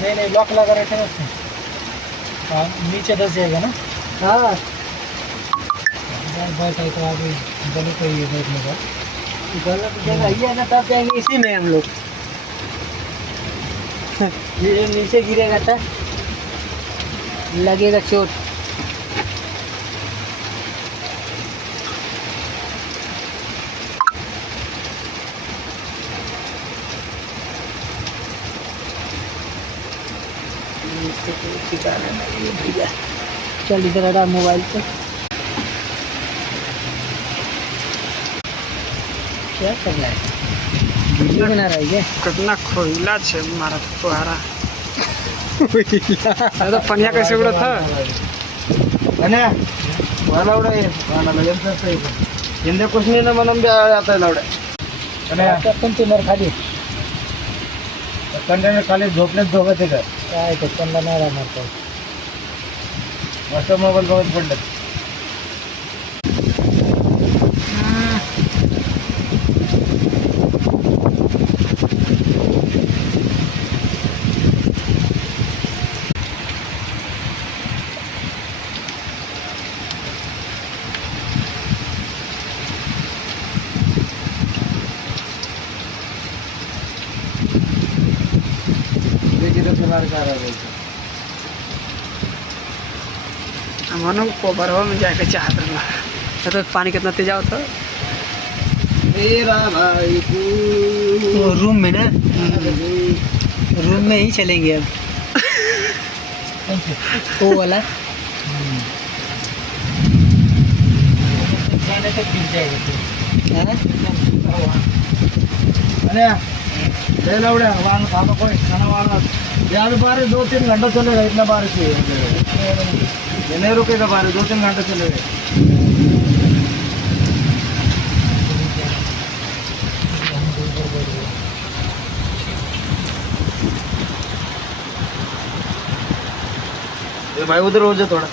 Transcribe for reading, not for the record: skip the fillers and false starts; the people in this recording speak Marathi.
नहीं नहीं लॉक लगा रहता है उसमें। हाँ नीचे दस जाएगा ना। हाँ बैठा है तो अभी गलत है ये बैठने का। गलत जगह ये है ना, तब जाएंगे इसी में हम लोग। ये जो नीचे गिरेगा तब लगेगा चोट। चल इधर हटा मोबाइल पे। क्या कर रहा है? वीडियो बना रहा है क्या? कितना खोइला छे मारा फुहारा। तो पनिया कैसे उड़ा था? अने वाला उड़ा ये वाला लगन से सही है। हिंदे कुछ नहीं ना मनम भी आ जाता है लौड़े। अने कंटेनर खाली कंटेनर खाली झोपने दोघं ते काय काय तो कंदा नाही राहणार तो. मस्त मोबाईल बघत पडलं. मनो कोबरवा में जाके चाहत रहा। तो पानी कितना तेज आवता? मेरा भाई तो रूम में ना, रूम में ही चलेंगे अब। वो वाला जाने तक गिर जाएगा हाँ? अने ले लौड़े वहाँ खाना कोई खाना वाला यार बारिश 2-3 घंटा चलेगा इतना बारिश है ये नहीं रुकेगा बारिश 2-3 घंटे चलेगा ये भाई उधर हो जाए थोड़ा